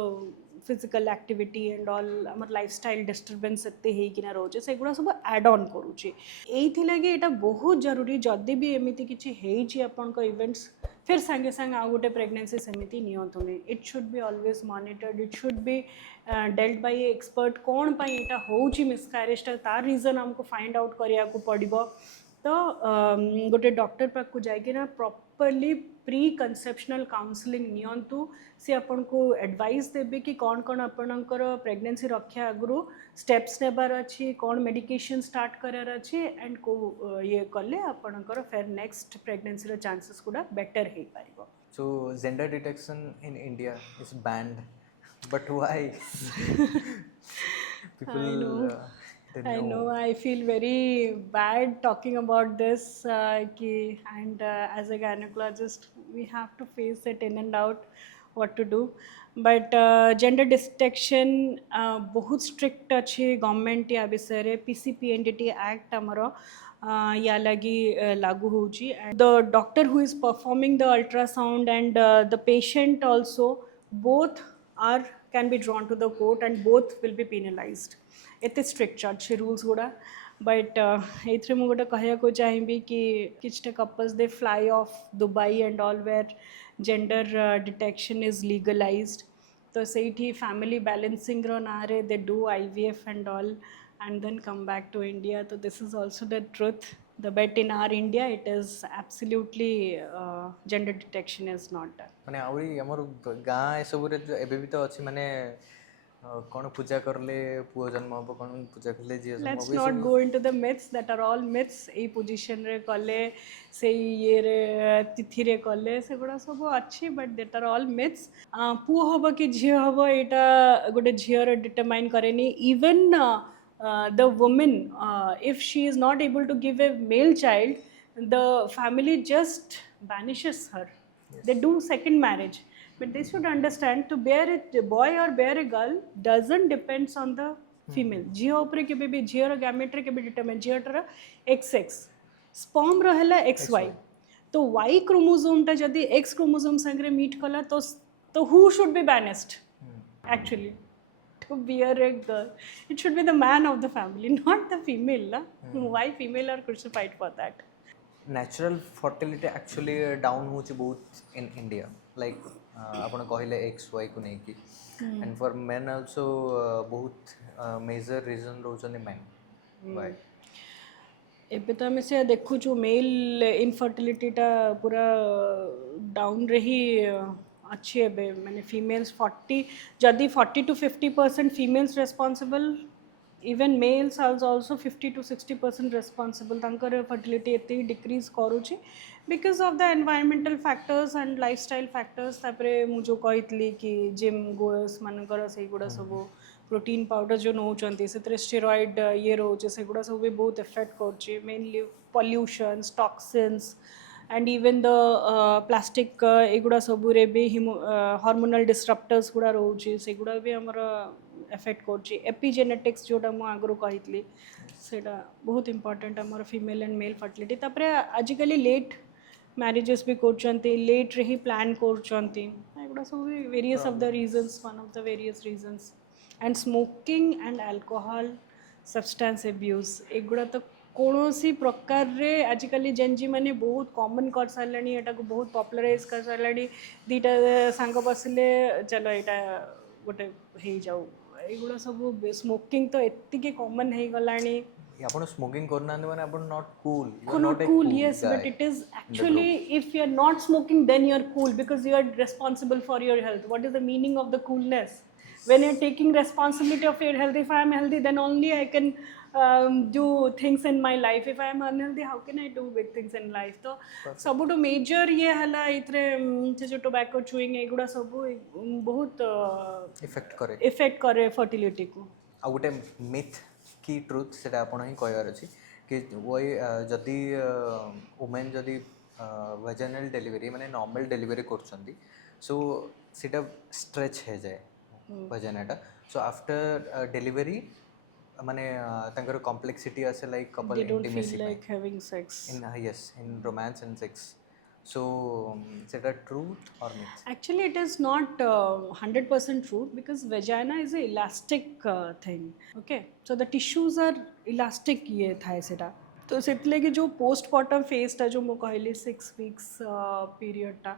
फिजिकल एक्टिविटी एंड ऑल आम लाइफस्टाइल डिस्टर्बेंस एते हेकिना रोचे सेगुड़ा सब एड ऑन करूचे एइथि लगे एटा बहुत जरूरी जदि भी एमिति किछि हेइछि आपन इवेंट्स फिर संगे संग आ गोटे प्रेगनेंसी सेमिति नियंतुने it should be always monitored it should be dealt by expert कौन पाई एटा होउछि मिसकैरेजटा तार रीजन हमको फाइंड आउट करिया को पड़िबो तो गोटे डॉक्टर पाक को जाइए ना प्रॉपरली प्री कंसेप्शनल काउंसलिंग नियंतु से आपन को एडवाइस देबे कि कौन कौन आपणकर प्रेगनेंसी रक्षा आगु स्टेप्स नेबार अच्छी कौन मेडिकेशन स्टार्ट करार अच्छी एंड को ये कले आपणकर फेर next pregnancy row chances गुडा better hey पारिबो So gender detection in India is banned, but why? People, I know. they I know. know. I feel very bad talking about this. And as a gynecologist, we have to face it in and out. What to do? But gender detection बहुत strict अच्छे government या विषय रे PCPNDT Act हमारा या लगी लागू होची and the doctor who is performing the ultrasound and the patient also both are can be drawn to the court and both will be penalized. एते स्ट्रिक्ट अच्छे रूल्स गुड़ा बट एथरे मु गोटे कहया को चाहिए कि किछटा couples they fly off Dubai and all where gender detection is legalised तो सेठी फैमिली बैलेंसिंग रो ना रे they do IVF and all and then come back to India. So this is also the truth. But in our India, it is absolutely gender detection is not done. माने आउरी हमर गाँ ए सब रे एबे भी तो अछि माने कोन पूजा करले पुओ जन्म हबो कोन पूजा करले जे जन्म Let's हबो not go into the myths that are all myths. A position रे कले से ये रे तिथि रे कले से गुड़ा सब अच्छी but that are all myths. पुओ हबो कि झियो हबो एटा गोटे झियो रे determine करेनी even the woman if she is not able to give a male child the family just banishes her. They do second marriage. But they should understand to bear a boy or bear a girl doesn't depends on the female. झियो उपरे केबे भी झियो रो gamete रे केबे determine झियो रो XX sperm रहला XY तो Y chromosome ता जदी X chromosome संगे मीट कला तो who should be banished actually to bear a girl it should be the man of the family not the female la. Why female are crucified for that? natural fertility actually down होची बहुत in India like आपण कहले XY को नहीं की and for men also बहुत major reason रोचने men why एबे तो हमें से देखु जो मेल इनफर्टिलिटी टा पूरा डाउन रही अच्छी एबे मैंने फीमेल्स 40 जदि 40 to 50% females responsible even males are also 50 to 60% responsible तांकर फर्टिलिटी एते डिक्रीज करूची because of the environmental factors and lifestyle factors तापरे मु जो कहितली कि जिम गोयर्स मानकर से गुड़ा सब प्रोटीन पाउडर जो नौचंती से स्टेरॉइड ये रोचे से गुड़ा सब भी बहुत इफेक्ट करची mainly pollutions toxins and even the plastic एगुड़ा सब रे भी हार्मोनल डिस्ट्रप्टर्स गुड़ा रोचे से गुड़ा भी हमरा इफेक्ट करची एपिजेनेटिक्स जोटा मु आगरो कहितली सेटा बहुत इंपोर्टेंट हमर फीमेल एंड मेल फर्टिलिटी तापरे आजिकली लेट मैरिजेस भी करचंती लेट रे ही प्लान करचंती एगुड़ा सब various of the reasons one of the various reasons and smoking and alcohol substance abuse एगुड़ा तो कौनसी प्रकार रे आजिकली जेनजी मैंने बहुत कॉमन कर सारे एटा को बहुत पॉपुलराइज कर सारे दीटा सांग बसिले चलो एटा गोटे हो जाऊ एगुड़ा सब स्मोकिंग तो एतिके कॉमन हो गलानी आपण स्मोकिंग करना माने आपण not cool not cool yes but it is actually if you are not smoking then you are cool because you are responsible for your health. What is the meaning of the coolness when you are taking responsibility of your health? If I am healthy then only I can do things in my life. If I am unhealthy how can I do big things in life? तो सबुठो major ये हला इतरे जो tobacco chewing एगुड़ा सब बहुत effect करे fertility को आ गोटे मिथ की ट्रुथ सेटा आपण ही कहबार अछि कि वही जदि वुमेन जदि वेजाइनल डिलीवरी माने नॉर्मल डिलीवरी करछंती सो सेटा स्ट्रेच हे जाए वेजाइनाटा सो आफ्टर डिलीवरी माने तांकर कॉम्प्लेक्सिटी आसे like couple intimacy like having sex in yes in romance and sex So ସେଟା truth or myth? Actually, it is not 100% true because vagina is a elastic thing. Okay, so the tissues are elastic ये था सेटा तो सेतलेगे जो postpartum phase टा जो मो कहली 6 weeks period टा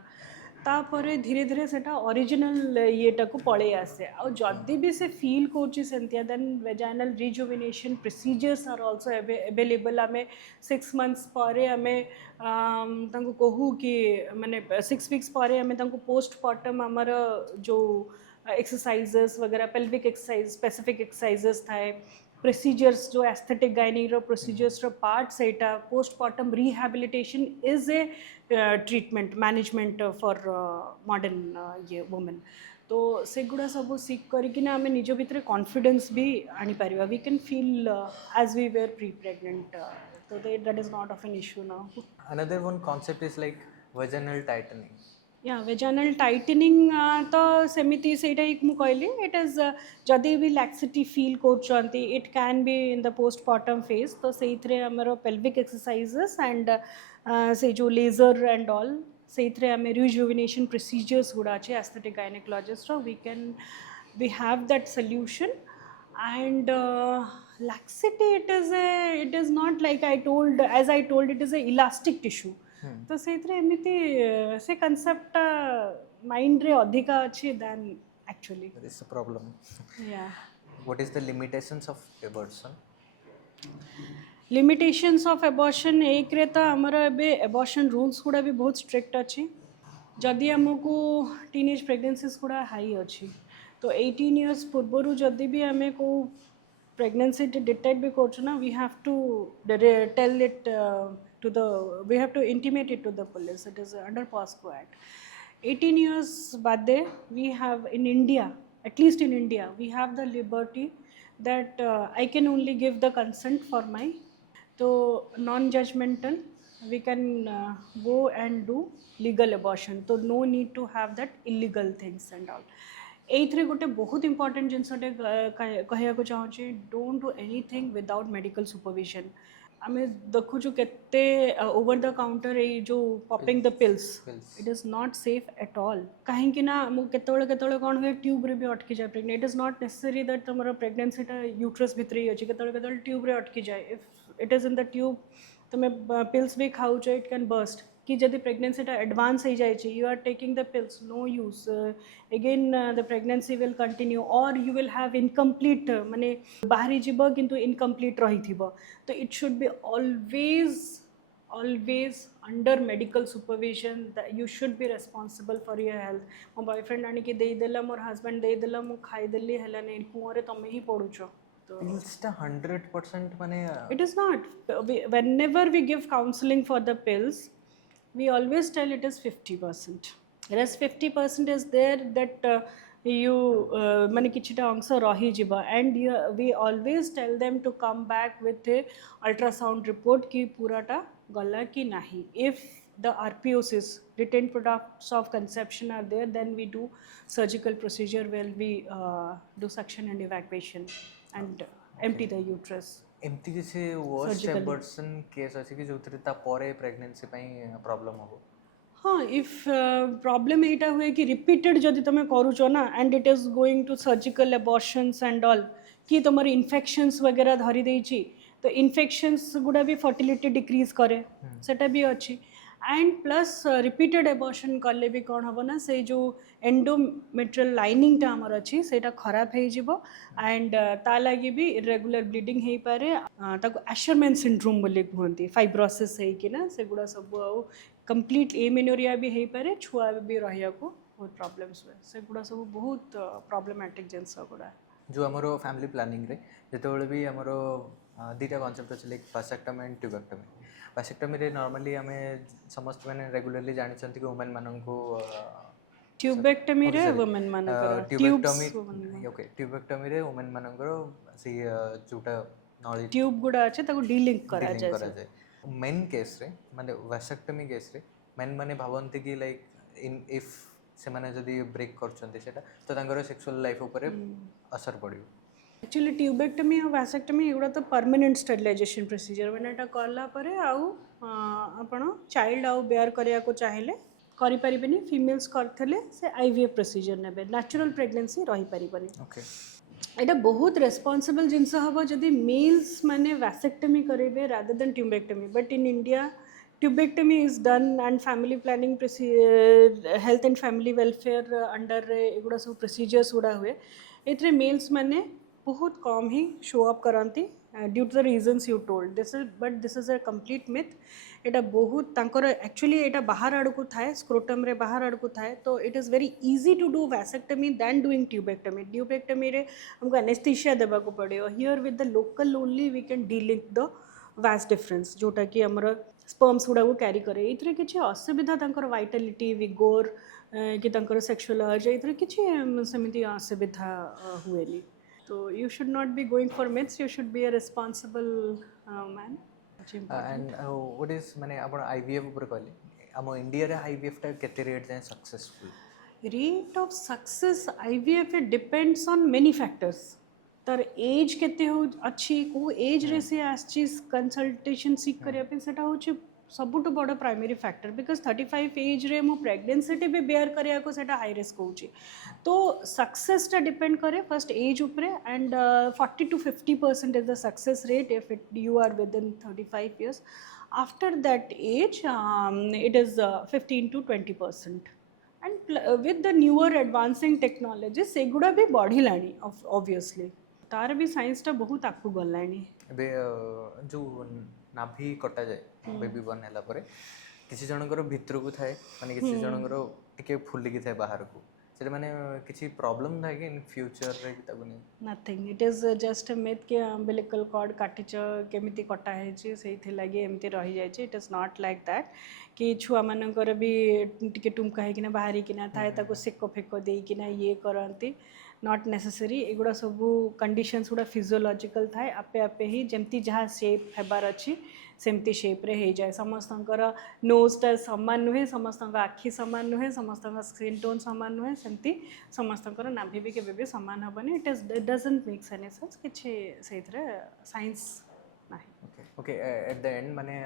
तापरे धीरे धीरे सेटा ओरिजिनल येटाକୁ पळेई आसे आ जदी भी से फील कोची सेंतिया then vaginal rejuvenation procedures are also available आमे 6 मंथ्स परे आमे तांको कहू कि माने 6 वीक्स परे आमे तांको पोस्टपार्टम हमर जो एक्सरसाइजेस वगैरह पेल्विक एक्सरसाइज स्पेसिफिक एक्सरसाइजेस थाए प्रोसीजर्स जो एस्थेटिक गायनिक रो प्रोसीजर्स रो पार्ट सेटा postpartum rehabilitation is a treatment management for modern ये वुमेन तो सेगुड़ा सब सिक करकिना आमे निज भितर कॉन्फिडेंस भी आनी पारिबा we can feel as we were pre pregnant so that is not of an issue now. Another one concept is like vaginal tightening. Yeah, vaginal tightening तो सेमिति सेटा एक मु कहली it is जदि भी laxity feel करचंती it can be in the postpartum phase तो सेइथरे हमरो pelvic exercises and से जो laser and all सेइथरे हमें rejuvenation procedures गुड़ा अच्छे aesthetic gynecologist we have that solution and laxity it is not like as I told it is a elastic tissue तो सेइथरे एमिति से concept mind रे अधिका अछि than actually That is the problem. yeah What is the limitations of abortion? limitations of abortion एक रे तो हमरो एबे abortion rules गुड़ा भी बहुत strict अछि जदि हमको टीनेज प्रेगनेंसीज गुड़ा हाई अछि तो 18 years पूर्वरु जदि भी हमें को प्रेगनेंसी डिटेक्ट भी करछु ना we have to tell it we have to intimate it to the police. It is under POSCO Act. 18 years bade we have in India, at least in India, we have the liberty that I can only give the consent for my non-judgmental. We can go and do legal abortion. So no need to have that illegal things and all. एथरे गोटे बहुत important जिनसटे कहया को चाहूँ don't do anything without medical supervision आम देखुचु केते over the counter ये जो popping the pills it is not safe at all कहीं ना केतବେଳେ कौन हुए ट्यूब रे भी अटकी जाए pregnant it is not necessary that तुम प्रेगनेंसीटा यूट्रस भितर ही अच्छे केतବେଳେ ट्यूब रे अटकी जाए if it is in the tube तुम्हें पिल्स भी खाऊ इट कैन बर्स्ट कि जदि प्रेगनेंसीटा एडवांस हो जाए you are taking the pills no use again the pregnancy will continue और यू विल हैव इनकम्प्लीट माने बाहरी जीव किंतु इनकम्प्लीट रही तो it should be always under medical supervision that you should be responsible for your health मो boyfriend आनी कि देदेला मोर हस्बैंड देदेला मु खाईदेली है नहीं कुआरे तमें ही पड़ुच Pills ta 100% माने it is not whenever we give counseling for the pills we always tell it is 50%. Rest 50% is there that you mane kichita angsa rahi jiba and we always tell them to come back with a ultrasound report ki pura ta gala ki nahi. If the RPOCs retained products of conception are there then we do surgical procedure where we do suction and evacuation and empty the uterus. एमती किसी worst abortion case अछि कि जोतरे ता परे pregnancy पई problem हो हाँ if problem एटा हुए कि रिपीटेड जदि तुम करूच ना and it is going to surgical abortions and all कि तुम इन्फेक्शंस वगैरह धरी देछि तो इन्फेक्शंस गुड़ा भी फर्टिलिटी डिक्रीज करे सेटा भी अच्छी एंड प्लस रिपीटेड एबॉर्शन कले भी कौन हम ना से जो एंडोमेट्रियल लाइनिंग टा हमर अच्छी सेटा खराब हो जिवो एंड ता लगी भी इरेगुलर ब्लीडिंग हे पारे ताको एशरमैन सिंड्रोम बोले कहते फाइब्रोसिस है कि ना सेगुड़ा सब कंप्लीट एमेनोरिया भी हो पारे छुआ भी रहिया को बहुत प्रॉब्लम्स हुए सेगुड़ा सब बहुत प्रॉब्लमेटिक जिनस गुड़ा जो हमरो फैमिली प्लानिंग रे जेतोले भी हमरो दीटा कांसेप्ट अछि like vasectomy and tubectomy vasectomy रे नॉर्मली हमें समस्त माने रेगुलरली जानि छथि कि वुमेन मानन को ट्यूबेक्टमी रे वुमेन मान ट्यूबेक्टमी ओके ट्यूबेक्टमी रे वुमेन मानन से जोटा नॉलेज ट्यूब गुड़ा अछि ताको डीलिंक करा जाय मेन केस रे माने वासेक्टमी केस रे मेन माने भावंती कि लाइक इन इफ से माने जदी ब्रेक करछन्ते सेटा तो तांगर सेक्सुअल लाइफ ऊपर असर पड़ियो एक्चुअली ट्यूबेक्टमी और वासेक्टमी एगुड़ा तो परमानेंट स्टेरिलाइजेशन प्रोसीजर मैंने एटा करला परे आउ आपण चाइल्ड आउ बेयर करिया को चाहिले करि परिबेनी फीमेल्स करथले से आईवीएफ प्रोसीजर नेबे नेचुरल प्रेगनेंसी रही परिबनी ओके एटा बहुत रेस्पॉन्सिबल जिनस हम जदि मेल्स माने वैसेक्टमी करेंगे rather than tubectomy but in India tubectomy is done and family planning health and family welfare under एगुड़ा सब प्रोसीजर्स गुड़ा हुए एथरे मेल्स माने बहुत कम ही शो अप करती due to the reasons you told this is a complete myth एटा बहुत तांकर एक्चुअली एटा बाहर आड़कू थाए स्क्रोटम रे बाहर आड़कू थाए तो it is very easy to do vasectomy than doing tubectomy रे हमको एनेस्थीसिया देबा को पड़ो here with the local only we can deal the vast difference जोटा कि आमर स्पर्म्स गुड़ा को कैरी करे ये किसी असुविधा तांकर वाइटालिटी विगोर कि तांकर सेक्सुअल अर्ज ये किसी सेमती असुविधा हुएनी तो you should not be going for myths you should be a responsible man and what is माने आपण आईवीएफ ऊपर कहले हम इंडिया रे आईवीएफ टा केते रेट जाय successful rate of success IVF depends on many factors तार एज केते हो अच्छी को एज रे से आछि कंसल्टेशन सीख करिया पे सेटा होछि सबुठ बड़ प्राइमरी फैक्टर बिकॉज 35 एज रे मो प्रेगनेंसी भी बेयर करिया को सेटा हाई रिस्क होछि तो सक्सेस टा डिपेंड करे फर्स्ट एज ऊपर and 40 to 50% is the success rate if you are within 35 years after that age it is 15 to 20% and with the newer advancing technologies सेगुड़ा भी बढ़िलानी obviously तार भी साइंस टा बहुत आगू गलानी एबे जो नाभि कटा जाए बेबी बर्न हैला परे किसी जनकर भितर को थाए माने किसी जनकर टिके फुलिकी थाए बाहर को सेटा माने किसी प्रॉब्लम था कि इन फ्यूचर रे किताब नहीं nothing it is just a myth के अम्बिलिकल कॉर्ड काटिच केमिति कटा है से लगे एमती रही जाए it is not like that कि छुआ मानकर भी टिके टुमका होकिना बाहरी किना थाए ताको सेक फेक देकिना ये करती नॉट नेसेसरी एगुड़ा सब कंडीशंस गुड़ा फिजियोलॉजिकल थाए आपे आपे ही जमती जहाँ शेप हेबार अच्छी सेमती शेप रे हो जाए समस्तंकर नोजटा सामान नुहे समस्त आखि सामान नुहे समस्त स्किन टोन सामान नुहे सेमती समस्तंकर नाभि भी केबे भी सामान हेबनी it doesn't make any sense किछि सेथरे साइंस नाही okay okay at the end माने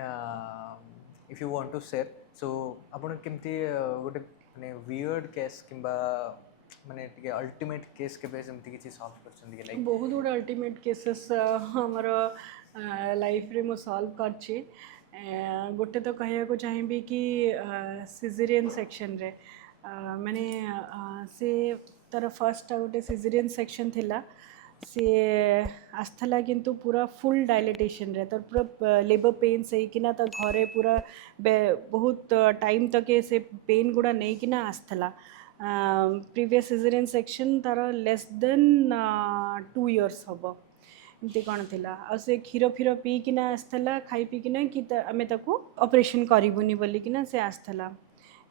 if you want to share so आपण केमती गोटे माने वियर्ड केस किंबा माने टिके अल्टीमेट केस केबे सेमती किछि सॉल्व करछन कि लाइक बहुत गुड अल्टीमेट केसेस हमर लाइफ रे मो सॉल्व करछि गोटे तो कहया को चाहिबी कि सिजेरियन सेक्शन रे माने से तार फर्स्ट गोटे सिजेरियन सेक्शन थिला सी आस्थला किंतु पूरा फुल डायलेटेशन रे तर पूरा लेबर पेन से किना तो घरे पूरा बहुत टाइम तक से पेन गुड़ा नहीं किना आस्थला प्रीवियस सिजेरियन सेक्शन तार लेस देन 2 years हम एमती कौन थिला आ से क्षीर फीर पीकिना आसला खाई पीकिना कि आम ताको ऑपरेशन करूनी बोलिकिना से आसला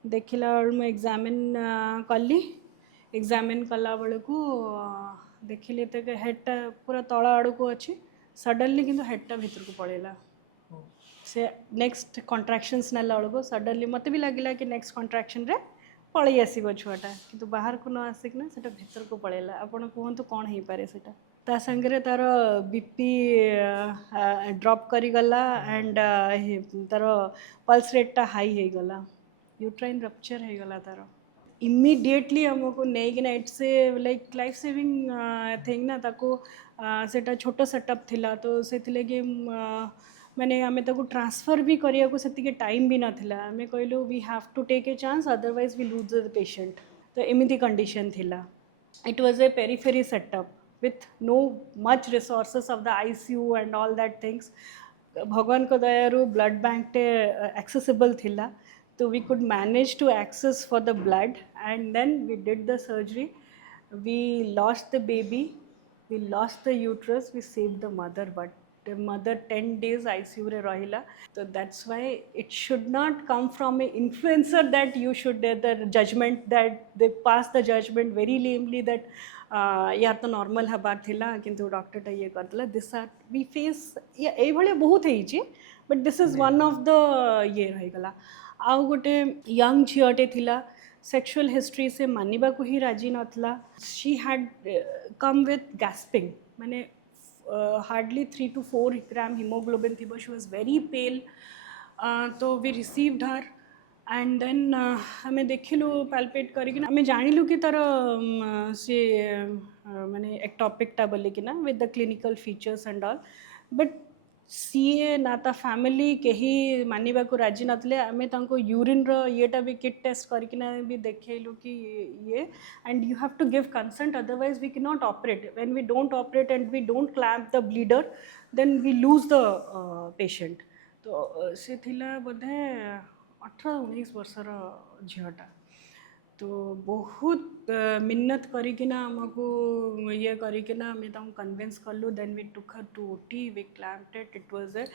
देखला मुझे एग्जामिन कली एग्जामिन कला बेलू देखिले तो हेडटा पूरा तल आड़ को अच्छी सडनली किंतु हेडटा भीतर को पड़ेगा से नेक्स्ट कॉन्ट्रैक्शंस नेला बेलू सडनली मत भी लगे कि नेक्स्ट कॉन्ट्रैक्शन रे पलि आसो छुआटा कि बाहर को न आसिकना से भीतर को पड़ेगा आपड़ कहतु कौन हो पारे सेटा ता संगे तार बीपी ड्रॉप करीगला एंड तार पल्स रेटा हाई हो गला यूट्राइन रप्चर हो गला तार इमिडिएटली हमको नहीं ना it's a like life saving thing ना ताको सेटा छोट सेटअप थिला तो से लगे माने आमे ताको ट्रांसफर भी करिया को सेतिके टाइम भी नथिला आमे कहलो we have to take a chance otherwise we lose the patient तो एमिति कंडीशन थिला it was a periphery setup with no much resources of the ICU and all that things भगवान को दयारू ब्लड बैंक टे accessible थिला तो we could manage to access for the blood and then we did the surgery we lost the baby we lost the uterus we saved the mother but the mother 10 days ICU रे रहिला so that's why it should not come from a influencer that you should the judgment that they pass the judgment very lamely that यार तो normal हबार थिला किंतु doctor ये करदला this are we face ये भाई बहुत है but this is one of the ये रहीगला आउ गोटे यंग झीटे थिला सेक्सुअल हिस्ट्री से मानिबा को ही राजी नथला she had come with gasping माने हार्डली 3 to 4 ग्राम हीमोग्लोबिन थी शी वाज वेरी पेल तो we received her and then आम देखिलु पाल्पेट करिकिना आम जानिलु कि तार सी माने एक्टोपिकटा बोलिकिना with the clinical features and all but सीए ना ता फैमिली कहीं मानिबा को राजी नतले आमे तांको यूरिन रो येटा भी किट टेस्ट करकिना भी देखैलु कि ये and you have to give consent otherwise we can not operate when we don't operate and we don't clamp the bleeder then we lose the patient तो से थिला बोधे 18-19 वर्षर झीटा तो बहुत मिन्नत करिकिना हमको ये करिकिना आम कन्विन्स कलु then we took her to OT we clamped it was a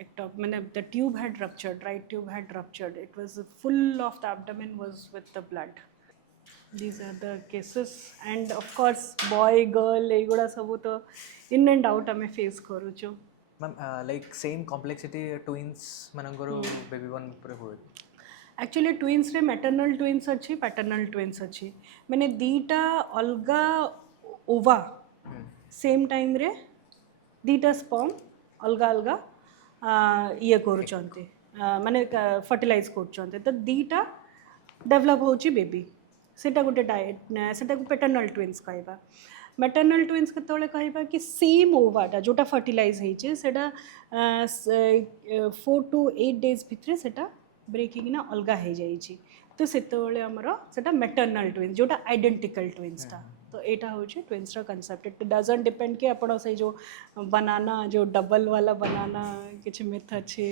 ectop मैंने the tube had ruptured right tube had ruptured it was full of the abdomen was with the blood these are the cases and of course boy girl एगुड़ा सब तो in and out आम face करूचु ma'am like same complexity twins मानकर baby born पूरे हुए actually twins रे maternal twins अच्छी पैटर्नल ट्विन्स अच्छी मैंने दीटा अलगा ओवा सेम टाइम रे दीटा स्पर्म अलगा अलगा ये करूचंती माने फर्टिलाइज करूचंती तो दीटा डेवलप होची बेबी सेटा गोटे डायट सेटा को पैटर्नल ट्विन्स कहबा मैटर्नल ट्विन्स केतले कहबा कि सेम ओवाटा जोटा फर्टिलाइज होइचे सेटा 4 to 8 days भितरे सेटा ब्रेकिंग ना अलगा हो जाइए तो सेतबेले आमर सेटा मैटर्नल ट्विन्स जोटा आइडेंटिकल ट्विन्सटा तो यहाँ हूँ twins concept it doesn't depend कि आप जो बनाना जो डबल वाला बनाना किसी मिथ अच्छे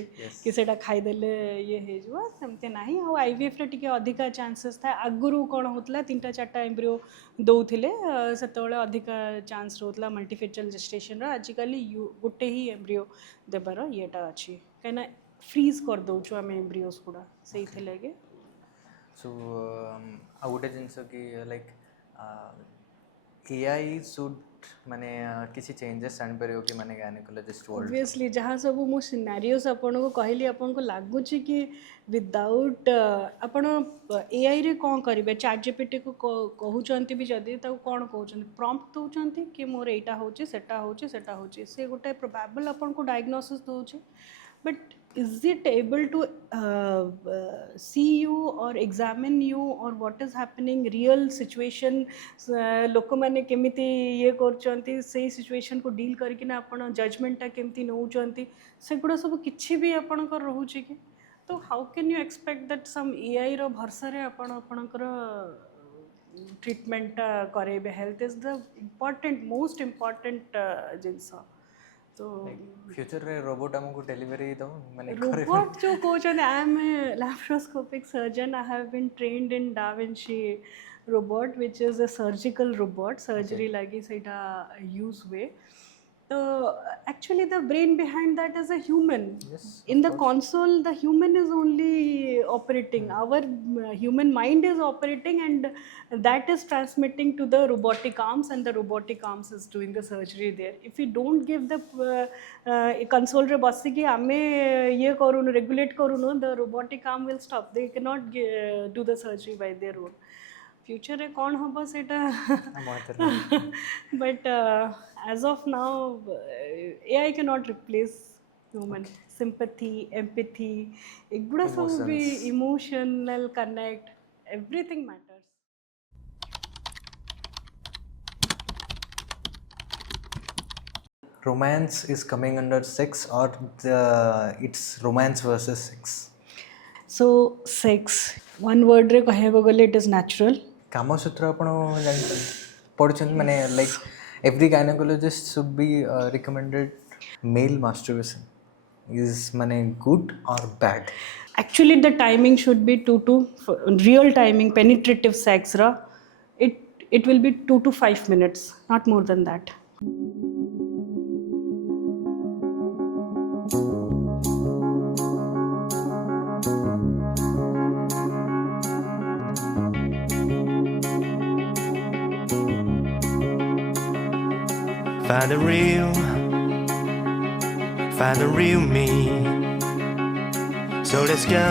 कि सेटा खाईदेले ये हो सेमती ना आईवीएफ रे टिके अधिका चांसेस था आगुरी कौन होता 3-4 एम्ब्रियो दौले से अधिका चांस रोला मल्टीफेचुअल जेस्टेशन आजिकल गोटे ही एम्ब्रियो देवार येटा अच्छी कहीं फ्रीज कर दौचु आम एम्ब्रियोस गुड़ा से लगे सो आ गोटे जिनस कि लाइक एआई शुड माने किसी चेंजेस आन परियो कि माने गायनेकोलॉजिस्ट वर्ल्ड ऑब्वियसली जहाँ सब मु सिनेरियोस आपन को कहली आपन को लागु छी कि विदाउट आपन एआई रे कोन करिवे चैट जीपीटी को कहउचंती भी जदी त कोन कहउचंती प्रॉम्प्ट दउचंती कि मोर एटा होची सेटा होची से गोटे प्रोबेबल आपन को diagnosis दउची but is it able to see you or examine you or what is happening real situation लोक मैंने केमिति ये करचंती से सिचुएशन को डील करके ना अपन जजमेंटा केमिति नउचंती से गुड़ा सब किछि भी अपन कर रहउची कि तो how can you expect that some AI रो भरसा रे अपन आपनकर ट्रीटमेंट करेबे health is the important most important जिनस तो फ्यूचर रे रोबोट हमको डिलीवरी दो माने रोबोट जो कहते I am a laparoscopic surgeon I have been trained in da Vinci robot which is a surgical robot surgery लगी सेटा यूज हुए तो actually the brain behind that is a human in the console the human is only operating our human mind is operating and that is transmitting to the robotic arms and the robotic arms is doing the surgery there. If we don't give the console re basi ki ame ye karunu regulate karunu the robotic arm will stop. They cannot do the surgery by their own. Future re kon hoba seta but as of now AI cannot replace human sympathy, empathy, egguda सब भी emotional connect everything matters. Romance is coming under sex or it's romance versus sex? So sex one word रे कहबो गले it is natural. Kamasutra आपण जानते पढछन माने like every gynecologist should be recommended male masturbation is माने good or bad? Actually the timing should be 2 to real timing penetrative sex ra it will be 2 to 5 minutes not more than that. Find the real me. So let's go.